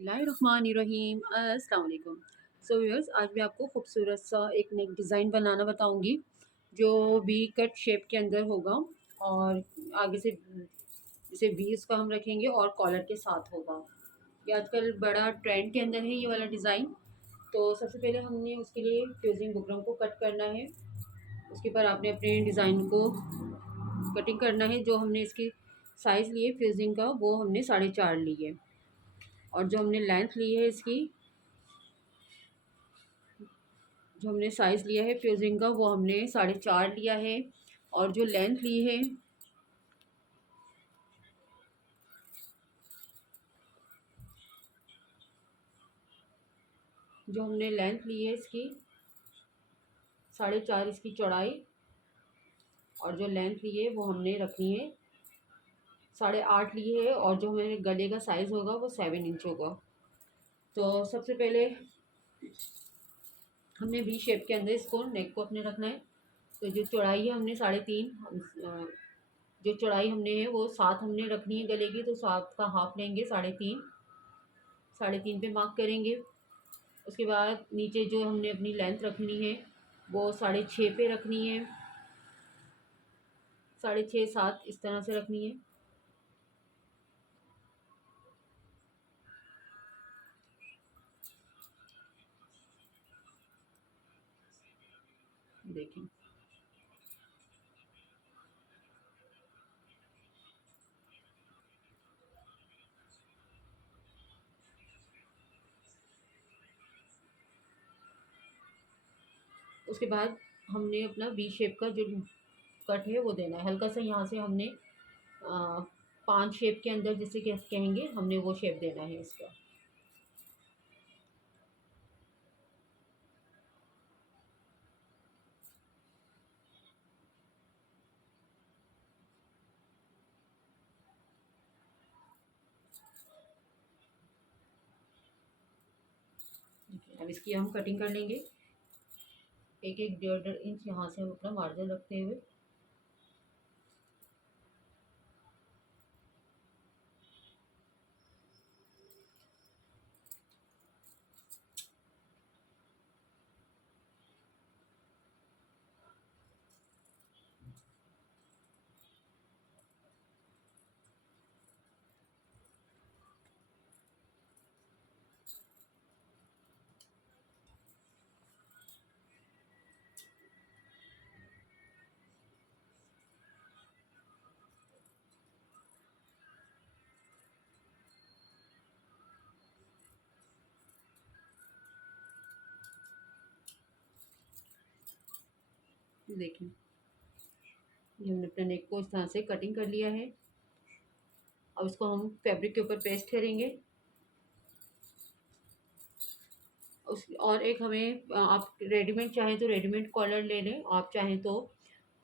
बिस्मिल्लाहिर्रहमानिर्रहीम अस्सलाम वालेकुम। सो व्यूअर्स, आज मैं आपको खूबसूरत सा एक नेक डिज़ाइन बनाना बताऊंगी जो वी कट शेप के अंदर होगा और आगे से इसे वी इसका हम रखेंगे और कॉलर के साथ होगा। ये आजकल बड़ा ट्रेंड के अंदर है ये वाला डिज़ाइन। तो सबसे पहले हमने उसके लिए फ्यूजिंग बुकरम को कट करना है। उसके बाद आपने अपने डिज़ाइन को कटिंग करना है। जो हमने इसकी साइज़ लिए फ्यूजिंग का वो हमने 4.5 ली है और जो हमने लेंथ ली है इसकी, जो हमने साइज़ लिया है फ्यूजिंग का वो हमने 4.5 लिया है और जो लेंथ ली है, जो हमने लेंथ ली है इसकी 4.5 इसकी चौड़ाई और जो लेंथ ली है वो हमने रखनी है 8.5 ली है और जो हमारे गले का साइज़ होगा वो 7 इंच होगा। तो सबसे पहले हमने वी शेप के अंदर इसको नेक को अपने रखना है। तो जो चौड़ाई है हमने 3.5, जो चौड़ाई हमने है वो 7 हमने रखनी है गले की, तो 7 का हाफ लेंगे, 3.5, 3.5 पे मार्क करेंगे। उसके बाद नीचे जो हमने अपनी लेंथ रखनी है वो 6.5 पे रखनी है, 6.5 7 इस तरह से रखनी है। देखें, उसके बाद हमने अपना वी शेप का जो कट है वो देना है। हल्का सा यहाँ से हमने 5 शेप के अंदर जिसे कहेंगे हमने वो शेप देना है इसका। अब इसकी हम कटिंग कर लेंगे, एक एक 1.5 इंच यहाँ से हम अपना मार्जिन रखते हुए। देखें, ये हमने अपने नेक को इस तरह से कटिंग कर लिया है। अब इसको हम फैब्रिक के ऊपर पेस्ट करेंगे। उस और एक हमें आप रेडीमेड चाहें तो रेडीमेड कॉलर ले लें, आप चाहें तो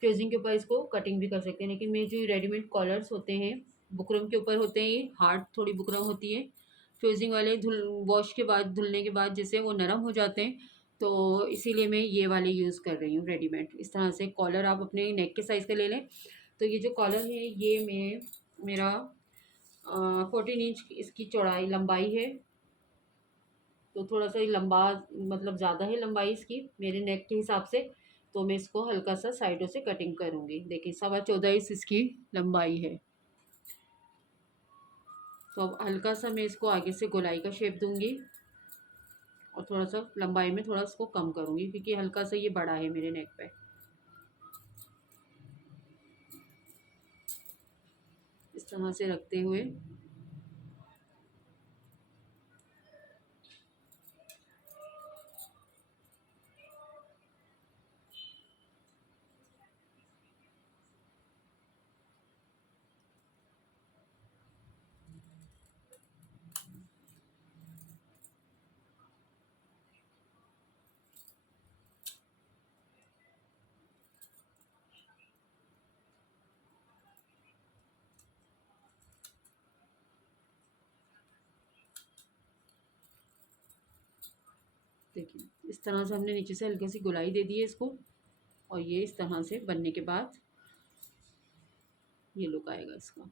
फ्यूजिंग के ऊपर इसको कटिंग भी कर सकते हैं। लेकिन मेरे जो रेडीमेड कॉलर्स होते हैं बुकरम के ऊपर होते हैं, ये हार्ड थोड़ी बुकरम होती है। फ्यूजिंग वाले धुल वॉश के बाद, धुलने के बाद जैसे वो नरम हो जाते हैं, तो इसीलिए मैं ये वाले यूज़ कर रही हूँ रेडीमेड। इस तरह से कॉलर आप अपने नेक के साइज़ का ले लें। तो ये जो कॉलर है ये मेरा 14 इंच इसकी चौड़ाई लंबाई है। तो थोड़ा सा ये लंबा, मतलब ज़्यादा है लंबाई इसकी मेरे नेक के हिसाब से। तो मैं इसको हल्का सा साइडों से कटिंग करूँगी। देखिए 14.25 इसकी लंबाई है। तो अब हल्का सा मैं इसको आगे से गोलाई का शेप दूंगी और थोड़ा सा लंबाई में थोड़ा इसको कम करूँगी क्योंकि हल्का सा ये बड़ा है मेरे नेक पे। इस तरह से रखते हुए देखिए, इस तरह से हमने नीचे से हल्की सी गोलाई दे दी है इसको और ये इस तरह से बनने के बाद ये लुक आएगा इसका।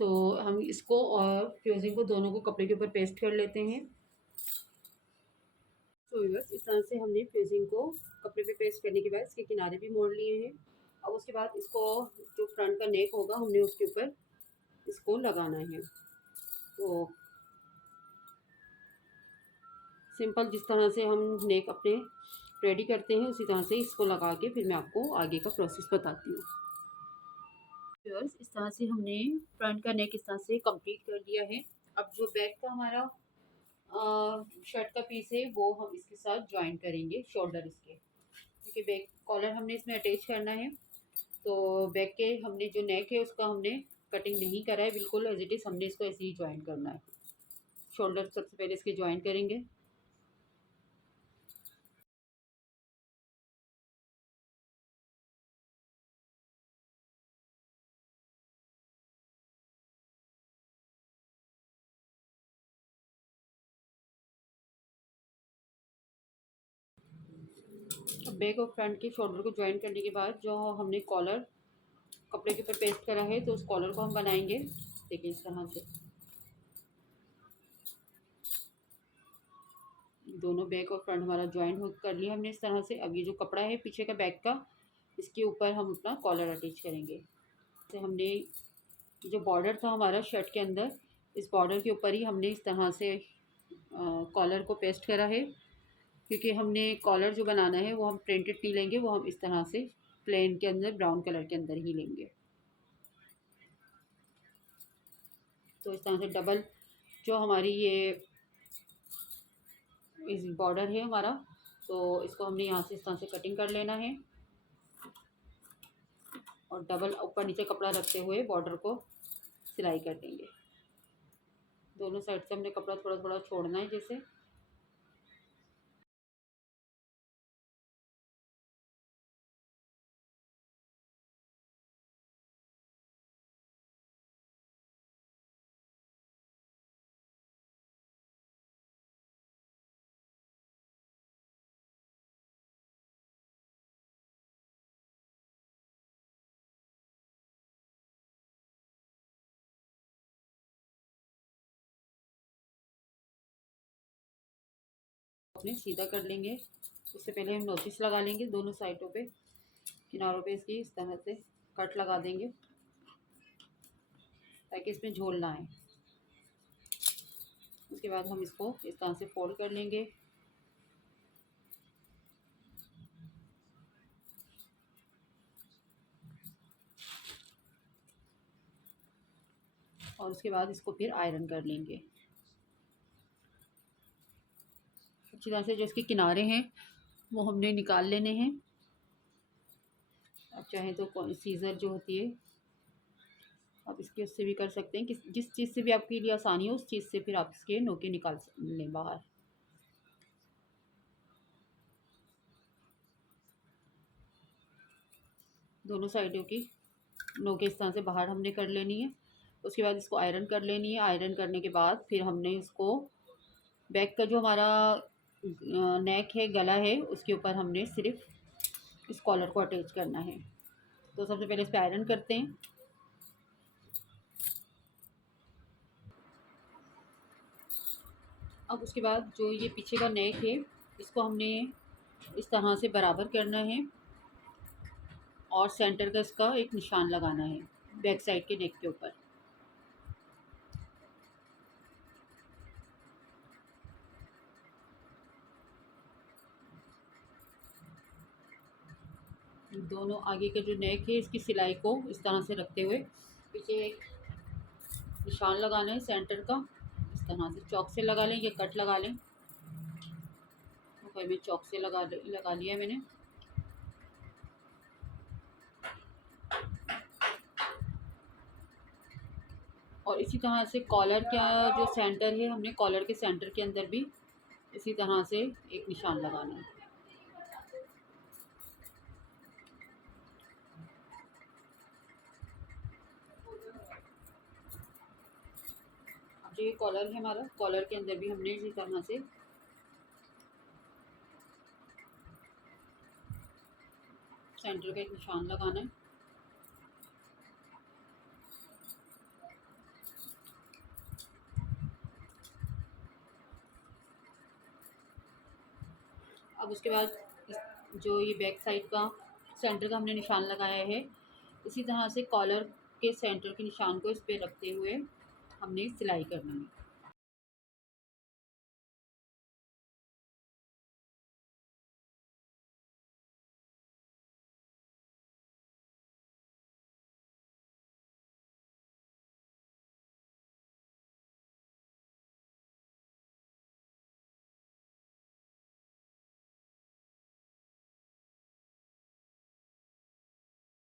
तो हम इसको और फ्यूजिंग को दोनों को कपड़े के ऊपर पेस्ट कर लेते हैं। तो व्यूअर्स, इस तरह से हमने फ्यूजिंग को कपड़े पे पेस्ट करने के बाद इसके किनारे भी मोड़ लिए हैं। अब उसके बाद इसको जो फ्रंट का नेक होगा हमने उसके ऊपर इसको लगाना है। तो सिंपल जिस तरह से हम नेक अपने रेडी करते हैं उसी तरह से इसको लगा के फिर मैं आपको आगे का प्रोसेस बताती हूँ। व्यूअर्स, इस तरह से हमने फ्रंट का नेक इस तरह से कंप्लीट कर दिया है। अब जो बैक का हमारा शर्ट का पीस है वो हम इसके साथ ज्वाइन करेंगे, शोल्डर इसके, क्योंकि बैक कॉलर हमने इसमें अटैच करना है। तो बैक के हमने जो नेक है उसका हमने कटिंग नहीं करा है, बिल्कुल एज इट इज़ हमने इसको ऐसे ही ज्वाइन करना है। शोल्डर सबसे पहले इसके ज्वाइन करेंगे। बैक और फ्रंट के शोल्डर को ज्वाइन करने के बाद जो हमने कॉलर कपड़े के ऊपर पेस्ट करा है तो उस कॉलर को हम बनाएंगे। देखिए इस तरह से दोनों बैक और फ्रंट हमारा ज्वाइन हो कर लिया हमने इस तरह से। अब ये जो कपड़ा है पीछे का बैक का, इसके ऊपर हम अपना कॉलर अटैच करेंगे। तो हमने जो बॉर्डर था हमारा शर्ट के अंदर, इस बॉर्डर के ऊपर ही हमने इस तरह से कॉलर को पेस्ट करा है, क्योंकि हमने कॉलर जो बनाना है वो हम प्रिंटेड नहीं लेंगे, वो हम इस तरह से प्लेन के अंदर ब्राउन कलर के अंदर ही लेंगे। तो इस तरह से डबल जो हमारी ये इस बॉर्डर है हमारा, तो इसको हमने यहाँ से इस तरह से कटिंग कर लेना है और डबल ऊपर नीचे कपड़ा रखते हुए बॉर्डर को सिलाई कर देंगे। दोनों साइड से हमने कपड़ा थोड़ा थोड़ा छोड़ना है जैसे। अपने सीधा कर लेंगे। उससे पहले हम नोचिस लगा लेंगे दोनों साइडों पे, किनारों पे इसकी इस तरह से कट लगा देंगे ताकि इसमें झोल ना आए। उसके बाद हम इसको इस तरह से फोल्ड कर लेंगे। और उसके बाद इसको फिर आयरन कर लेंगे अच्छी तरह से। जो इसके किनारे हैं वो हमने निकाल लेने हैं। आप चाहें तो सीज़र जो होती है आप इसके उससे भी कर सकते हैं, जिस चीज़ से भी आपके लिए आसानी हो उस चीज़ से फिर आप इसके नोके निकाल लें बाहर। दोनों साइडों की नोके इस तरह से बाहर हमने कर लेनी है। उसके बाद इसको आयरन कर लेनी है। आयरन करने के बाद फिर हमने इसको बैक का जो हमारा नेक है, गला है, उसके ऊपर हमने सिर्फ इस कॉलर को अटैच करना है। तो सबसे पहले इस पर आयरन करते हैं। अब उसके बाद जो ये पीछे का नेक है इसको हमने इस तरह से बराबर करना है और सेंटर का इसका एक निशान लगाना है बैक साइड के नेक के ऊपर। दोनों आगे का जो नेक है इसकी सिलाई को इस तरह से रखते हुए पीछे एक निशान लगाना है सेंटर का। इस तरह से चौक से लगा लें या कट लगा लें। तो मैं चौक से लगा लिया मैंने। और इसी तरह से कॉलर का जो सेंटर है हमने कॉलर के सेंटर के अंदर भी इसी तरह से एक निशान लगाना है। जो ये कॉलर है हमारा, कॉलर के अंदर भी हमने इसी तरह से सेंटर का एक निशान लगाना है। अब उसके बाद जो ये बैक साइड का सेंटर का हमने निशान लगाया है, इसी तरह से कॉलर के सेंटर के निशान को इस पे रखते हुए हमने सिलाई करना है।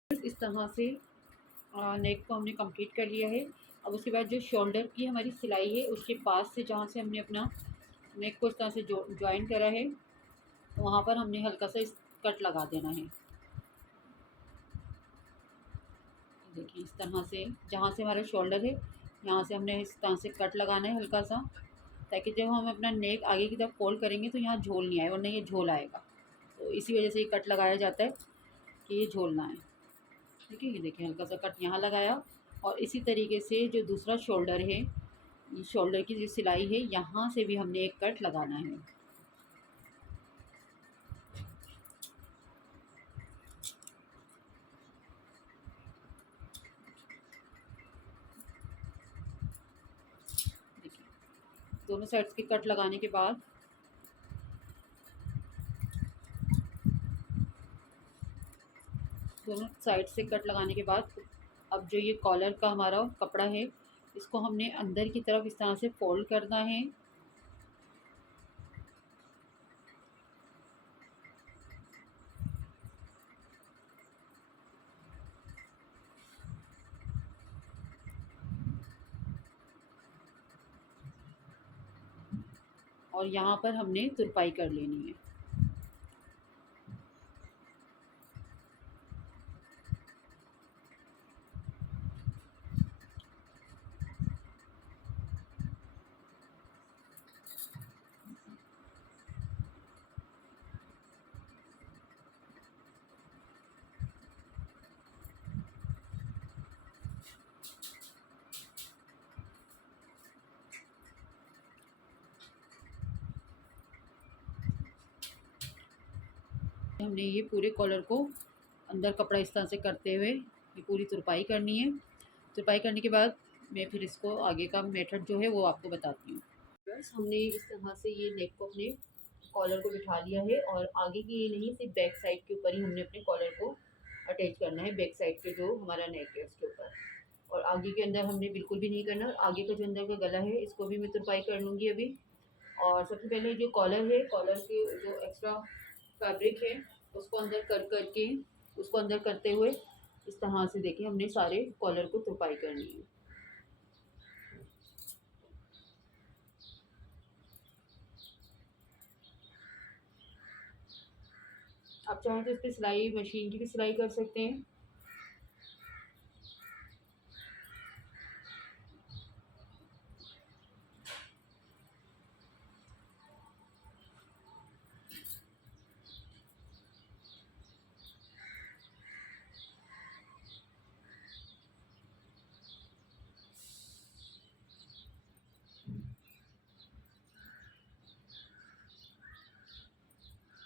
इस तरह से नेक को हमने कंप्लीट कर लिया है। अब उसके बाद जो शोल्डर की हमारी सिलाई है, उसके पास से जहाँ से हमने अपना नेक को इस तरह से जॉइन करा है, वहाँ पर हमने हल्का सा कट लगा देना है। देखिए इस तरह से जहाँ से हमारा शोल्डर है, यहाँ से हमने इस तरह से कट लगाना है हल्का सा, ताकि जब हम अपना नेक आगे की तरफ फोल्ड करेंगे तो यहाँ झोल नहीं आए, वरना ये झोल आएगा। तो इसी वजह से ये कट लगाया जाता है कि ये झोल ना आए। ठीक है, ये देखिए हल्का सा कट यहाँ लगाया। और इसी तरीके से जो दूसरा शोल्डर है, शोल्डर की जो सिलाई है, यहाँ से भी हमने एक कट लगाना है। देखिए दोनों साइड्स के कट लगाने के बाद अब जो ये कॉलर का हमारा कपड़ा है, इसको हमने अंदर की तरफ इस तरह से फोल्ड करना है। और यहाँ पर हमने तुरपाई कर लेनी है। हमने ये पूरे कॉलर को अंदर कपड़ा इस तरह से करते हुए ये पूरी तुरपाई करनी है। तुरपाई करने के बाद मैं फिर इसको आगे का मेथड जो है वो आपको बताती हूँ। बस हमने इस तरह से ये नेक को अपने कॉलर को बिठा लिया है, और आगे की ये नहीं, सिर्फ बैक साइड के ऊपर ही हमने अपने कॉलर को अटैच करना है, बैक साइड के जो हमारा नेक है उसके ऊपर। और आगे के अंदर हमने बिल्कुल भी नहीं करना। आगे का जो अंदर का गला है, इसको भी मैं तुरपाई कर लूँगी अभी। और सबसे पहले जो कॉलर है, कॉलर के जो एक्स्ट्रा फैब्रिक है, उसको अंदर करके उसको अंदर करते हुए इस तरह से देखिए हमने सारे कॉलर को तुरपाई करनी है। आप चाहें तो इस पर सिलाई मशीन की भी सिलाई कर सकते हैं।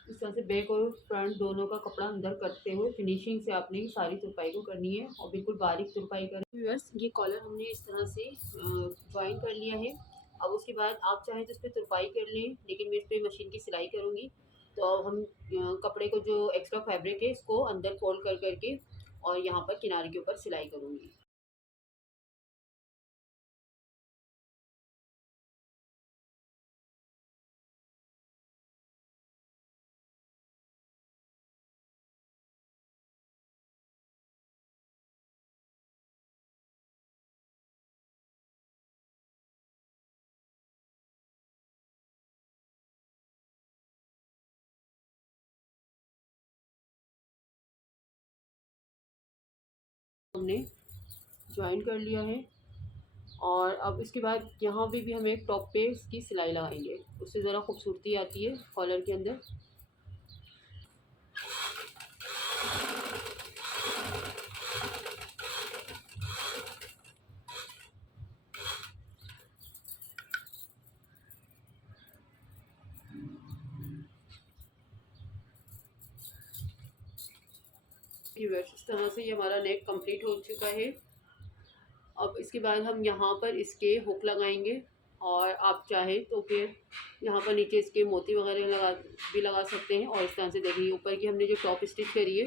इस तरह से बैक और फ्रंट दोनों का कपड़ा अंदर करते हुए फिनिशिंग से आपने सारी तुरपाई को करनी है, और बिल्कुल बारीक तुरपाई करनी है। बस ये कॉलर हमने इस तरह से ज्वाइन कर लिया है। अब उसके बाद आप चाहें तो इस पर तुरपाई कर लें, लेकिन मैं इस पर मशीन की सिलाई करूँगी। तो अब हम कपड़े को जो एक्स्ट्रा फैब्रिक है, इसको अंदर फोल्ड कर करके और यहाँ पर किनारे के ऊपर सिलाई करूँगी। हमने ज्वाइन कर लिया है, और अब इसके बाद यहाँ पे भी हम एक टॉप पे इसकी सिलाई लगाएंगे, उससे ज़रा खूबसूरती आती है कॉलर के अंदर। व्यूअर्स, इस तरह से ये हमारा नेक कंप्लीट हो चुका है। अब इसके बाद हम यहाँ पर इसके हुक लगाएंगे, और आप चाहे तो फिर यहाँ पर नीचे इसके मोती वगैरह लगा सकते हैं। और इस तरह से देखिए ऊपर की हमने जो टॉप स्टिच करी है,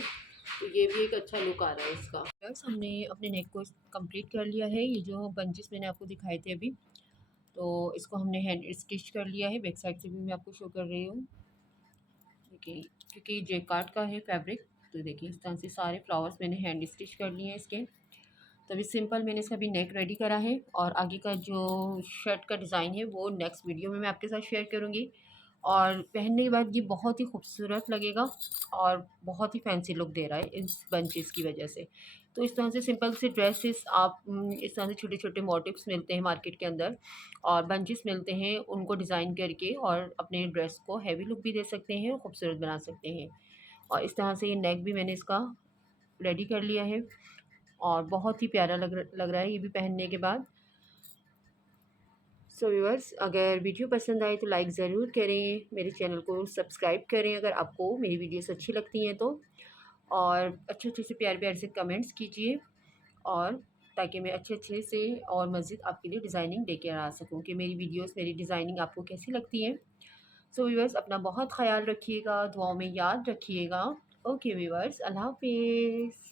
तो ये भी एक अच्छा लुक आ रहा है इसका। बस हमने अपने नेक को कंप्लीट कर लिया है। ये जो बंचेस मैंने आपको दिखाए थे अभी, तो इसको हमने हैंड स्टिच कर लिया है। बैक साइड से भी मैं आपको शो कर रही हूँ। देखिए, क्योंकि जेकार्ड का है फैब्रिक, तो देखिए इस तरह से सारे फ्लावर्स मैंने हैंड स्टिच कर लिए हैं इसके। तो अभी सिंपल मैंने इसका भी नेक रेडी करा है, और आगे का जो शर्ट का डिज़ाइन है वो नेक्स्ट वीडियो में मैं आपके साथ शेयर करूँगी। और पहनने के बाद ये बहुत ही खूबसूरत लगेगा, और बहुत ही फैंसी लुक दे रहा है इस बंचेस की वजह से। तो इस तरह से सिंपल से ड्रेसेस आप इस तरह से छोटे छोटे मोटिव्स मिलते हैं मार्केट के अंदर, और बंचेस मिलते हैं, उनको डिज़ाइन करके और अपने ड्रेस को हैवी लुक भी दे सकते हैं और खूबसूरत बना सकते हैं। और इस तरह से ये नेक भी मैंने इसका रेडी कर लिया है, और बहुत ही प्यारा लग रहा है ये भी पहनने के बाद। सो व्यूअर्स, अगर वीडियो पसंद आए तो लाइक ज़रूर करें, मेरे चैनल को सब्सक्राइब करें अगर आपको मेरी वीडियोस अच्छी लगती हैं तो, और अच्छे अच्छे से प्यारे प्यारे से कमेंट्स कीजिए, और ताकि मैं अच्छे अच्छे से और मज़ीद आपके लिए डिज़ाइनिंग लेकर आ सकूं कि मेरी वीडियोस मेरी डिज़ाइनिंग आपको कैसी लगती है। सो व्यूअर्स, अपना बहुत ख्याल रखिएगा, दुआओं में याद रखिएगा। ओके व्यूअर्स, अल्लाह हाफिज़।